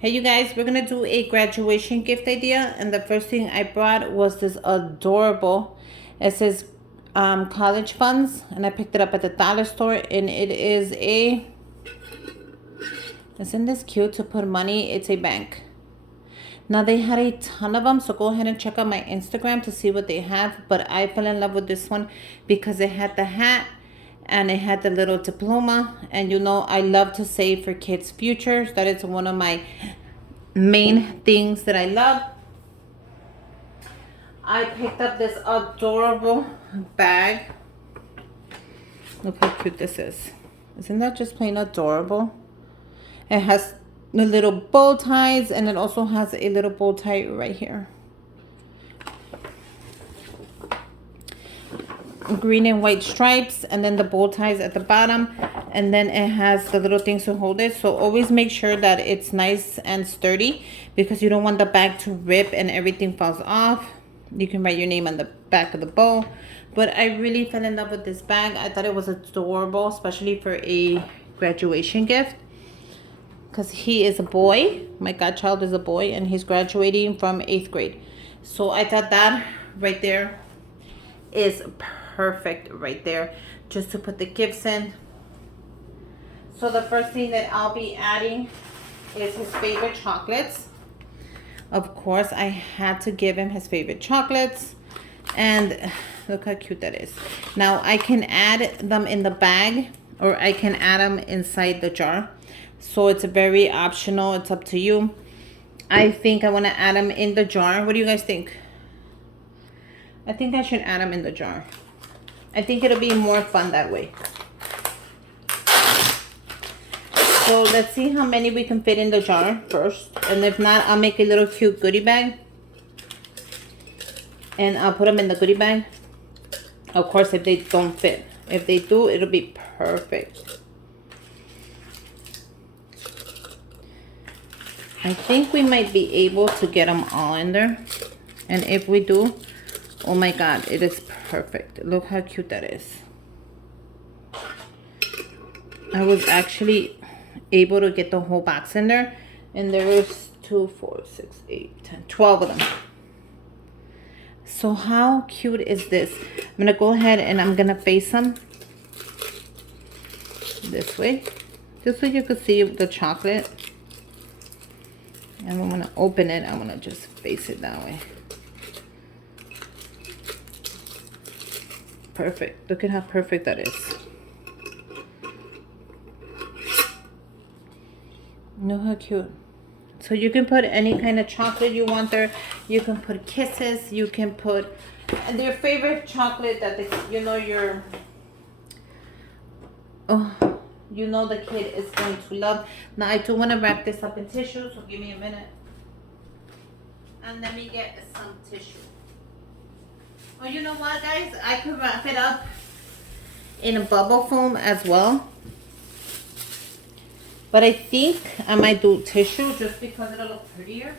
Hey you guys, we're gonna do a graduation gift idea, and the first thing I brought was this adorable, it says college funds, and I picked it up at the dollar store, and it is isn't this cute to put money? It's a bank. Now they had a ton of them, so go ahead and check out my Instagram to see what they have, but I fell in love with this one because it had the hat and it had the little diploma, and you know I love to save for kids' futures. That is one of my main things that I love. I picked up this adorable bag. Look how cute this is. Isn't that just plain adorable? It has the little bow ties, and it also has a little bow tie right here. Green and white stripes, and then the bow ties at the bottom, and then it has the little things to hold it. So always make sure that it's nice and sturdy, because you don't want the bag to rip and everything falls off. You can write your name on the back of the bow, but I really fell in love with this bag. I thought it was adorable, especially for a graduation gift, because he is a boy. My godchild is a boy, and he's graduating from 8th grade. So I thought that right there is perfect right there, just to put the gifts in. So the first thing that I'll be adding is his favorite chocolates. Of course, I had to give him his favorite chocolates, and look how cute that is. Now I can add them in the bag, or I can add them inside the jar. So it's very optional. It's up to you. I think I want to add them in the jar. What do you guys think? I think I should add them in the jar. I think it'll be more fun that way. So let's see how many we can fit in the jar first. And if not, I'll make a little cute goodie bag. And I'll put them in the goodie bag. Of course, if they don't fit. If they do, it'll be perfect. I think we might be able to get them all in there. And if we do, oh my god, it is perfect. Look how cute that is. I was actually able to get the whole box in there, and there is 2, 4, 6, 8, 10, 12 of them. So how cute is this? I'm gonna go ahead and I'm gonna face them this way, just so you can see the chocolate. And I'm gonna open it. I'm gonna just face it that way. Perfect. Look at how perfect that is. Look how cute. So you can put any kind of chocolate you want there. You can put kisses. You can put their favorite chocolate that they, you know the kid is going to love. Now I do want to wrap this up in tissue, so give me a minute. And let me get some tissue. Oh, you know what, guys? I could wrap it up in a bubble foam as well. But I think I might do tissue just because it'll look prettier.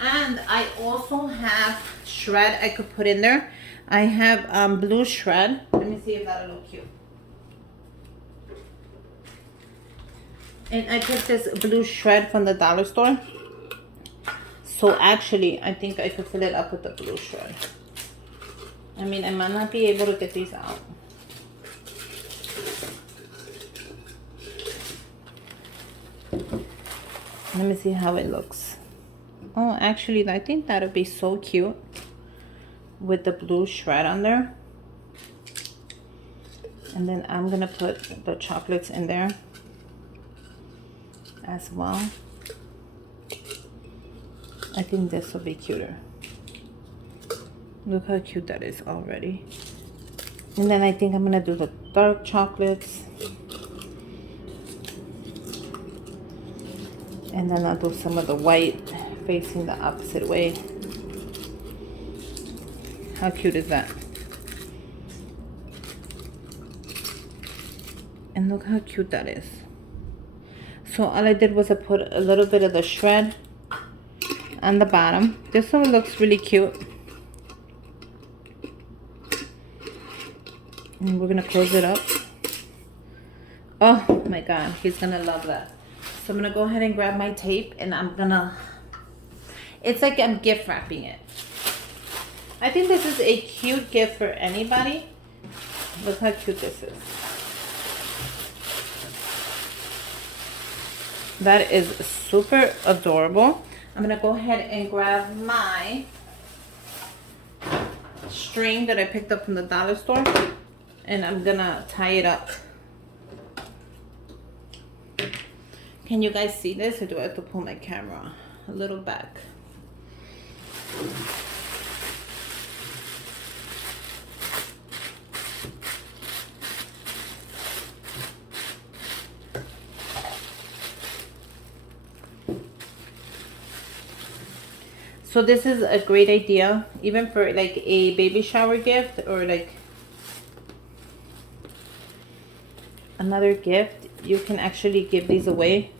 And I also have shred I could put in there. I have blue shred. Let me see if that'll look cute. And I took this blue shred from the dollar store. So actually, I think I could fill it up with the blue shred. I mean, I might not be able to get these out. Let me see how it looks. Oh, actually, I think that'll be so cute with the blue shred on there. And then I'm gonna put the chocolates in there as well. I think this will be cuter. Look how cute that is already. And then I think I'm gonna do the dark chocolates. And then I'll do some of the white facing the opposite way. How cute is that? And look how cute that is. So all I did was I put a little bit of the shred on the bottom. This one looks really cute. And we're gonna close it up. Oh my God, he's gonna love that. So I'm gonna go ahead and grab my tape and it's like I'm gift wrapping it. I think this is a cute gift for anybody. Look how cute this is. That is super adorable. I'm gonna go ahead and grab my string that I picked up from the dollar store and I'm gonna tie it up. Can you guys see this, or do I have to pull my camera a little back? So this is a great idea, even for like a baby shower gift or like another gift. You can actually give these away.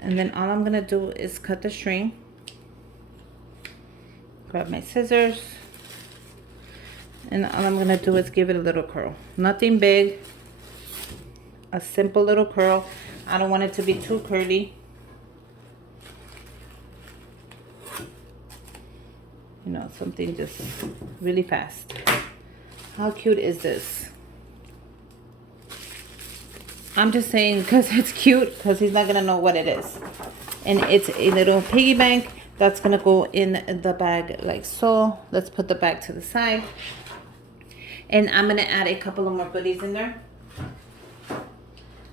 And then all I'm gonna do is cut the string, grab my scissors, and all I'm gonna do is give it a little curl. Nothing big, a simple little curl. I don't want it to be too curly. You know, something just really fast. How cute is this? I'm just saying because it's cute, because he's not gonna know what it is. And it's a little piggy bank that's gonna go in the bag like so. Let's put the bag to the side. And I'm gonna add a couple of more goodies in there.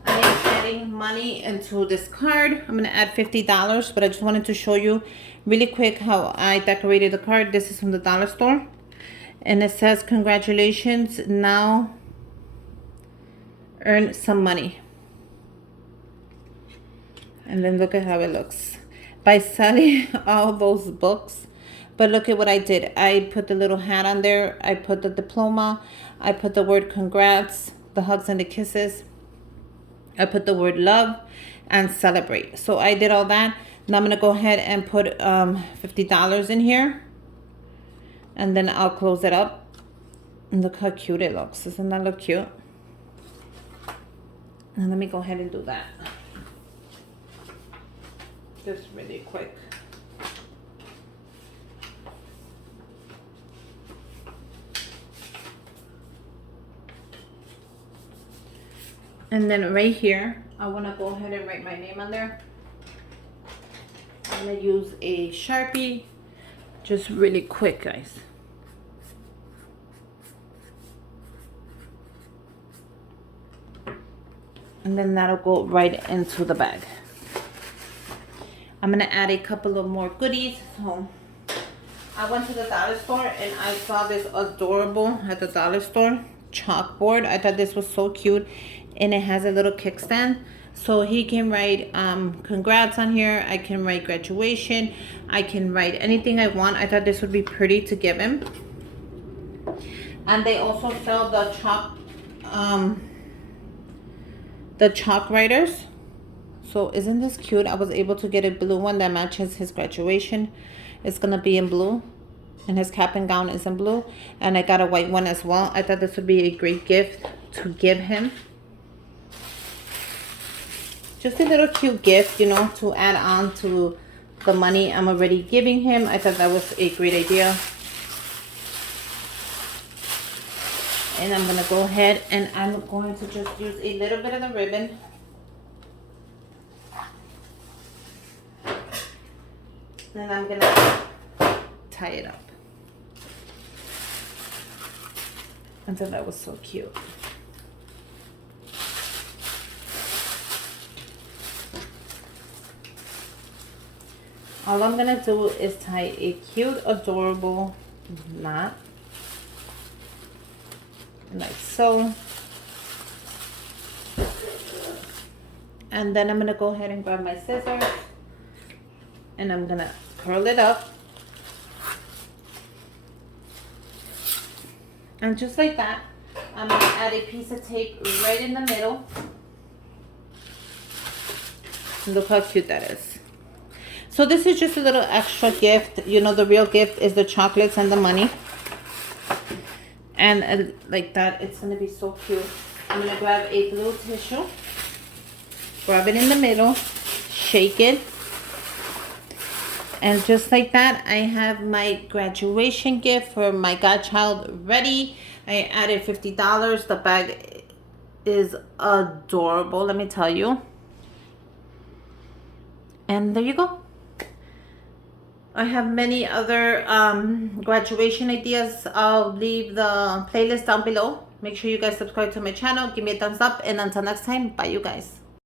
I am adding money into this card. I'm gonna add $50, but I just wanted to show you really quick how I decorated the card. This is from the dollar store. And it says, congratulations, now earn some money. And then look at how it looks. By selling all those books. But look at what I did. I put the little hat on there. I put the diploma. I put the word congrats, the hugs and the kisses. I put the word love and celebrate. So I did all that. Now I'm going to go ahead and put $50 in here. And then I'll close it up. And look how cute it looks. Doesn't that look cute? And let me go ahead and do that. Just really quick. And then right here, I want to go ahead and write my name on there. I'm going to use a Sharpie. Just really quick, guys. And then that'll go right into the bag. I'm going to add a couple of more goodies. So I went to the dollar store and I saw this adorable at the dollar store chalkboard. I thought this was so cute. And it has a little kickstand. So he can write congrats on here. I can write graduation. I can write anything I want. I thought this would be pretty to give him. And they also sell the chalk writers. So isn't this cute? I was able to get a blue one that matches his graduation. It's gonna be in blue. And his cap and gown is in blue. And I got a white one as well. I thought this would be a great gift to give him. Just a little cute gift, you know, to add on to the money I'm already giving him. I thought that was a great idea. And I'm gonna go ahead and I'm going to just use a little bit of the ribbon. Then I'm gonna tie it up. I thought that was so cute. All I'm gonna do is tie a cute, adorable knot. Like so. And then I'm gonna go ahead and grab my scissors. And I'm gonna curl it up. And just like that, I'm gonna add a piece of tape right in the middle. Look how cute that is. So this is just a little extra gift. You know, the real gift is the chocolates and the money. And like that, it's gonna be so cute. I'm gonna grab a blue tissue, grab it in the middle, shake it, and just like that, I have my graduation gift for my godchild ready. I added $50. The bag is adorable, let me tell you. And there you go. I have many other graduation ideas. I'll leave the playlist down below. Make sure you guys subscribe to my channel, give me a thumbs up, and until next time, bye you guys.